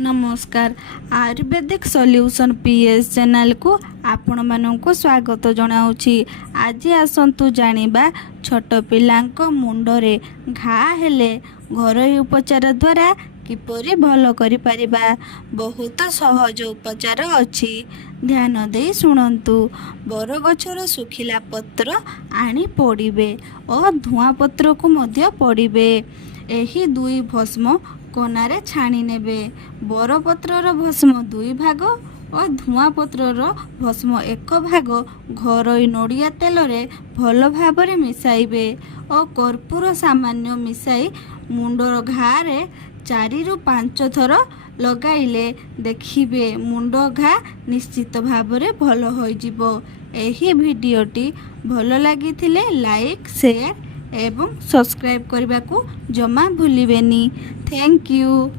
नमस्कार Ayurvedic solution PS channel को आपण मानक स्वागत जनाऊँगी। आज आसतु जानिबा छोट पिलांको मुंडरे घा हेले घरोई उपचार द्वारा किपरि भल करि परिबा। बहुत सहज उपचार अछि, ध्यान दे शुणन्तु। बरगछर सुखिला पत्र आनी पोड़िबे और धुआं पत्र को मध्य पोड़िबे। एही दुई भस्म कोनारे छाणी नेबे। बरपत्रर भस्म 2 भाग और धुआं पत्रर भस्म 1 भाग घरोई नड़िया तेल रे भल भाबरे मिसाइबे और कर्पूर सामान्य मिसाई मुंडर घारे 4 ରୁ 5 थर लगाइले देखिबे मुंड घा निश्चित भाबरे भल होइजिबो। एही भिडियोटी भल लागिथिले लाइक शेयर एवं सब्सक्राइब करने को जमा भूलिबेनी। Thank you.